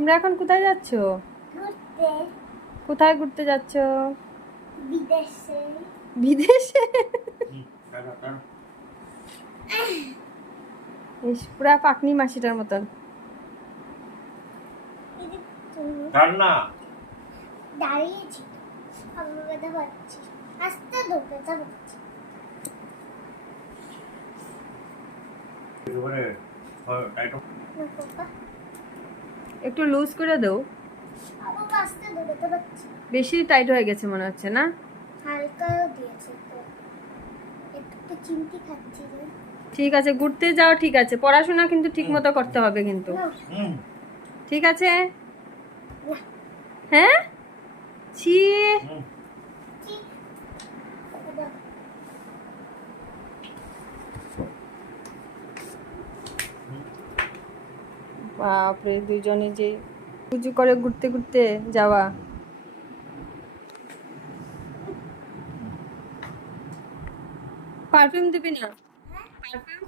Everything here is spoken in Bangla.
তোমরা এখন কোথায় যাচ্ছ? ঘুরতে। কোথায় ঘুরতে যাচ্ছ? বিদেশে। বিদেশে? ইস, পুরা পাকনি মাসিটার মতন। দাঁড়িয়েছি, আমি ব্যথা পাচ্ছি, আস্তে দৌড় ব্যথা পাচ্ছি। একটু লুজ করে দাও। আমার আস্তে দৌড় ব্যথা পাচ্ছি। বেশি টাইট হয়ে গেছে মনে হচ্ছে না? হালকাও দিয়েছে তো, একটু চিমটি খাচ্ছি রে। ঠিক আছে, ঘুরতে যাও, ঠিক আছে, পড়াশোনা কিন্তু ঠিক মতো করতে হবে কিন্তু। ঠিক আছে? হ্যাঁ? ছি। বাপরে, দুজনে যে উঁচু করে ঘুরতে ঘুরতে যাওয়া। পারফিউম দিবি না? পারফিউম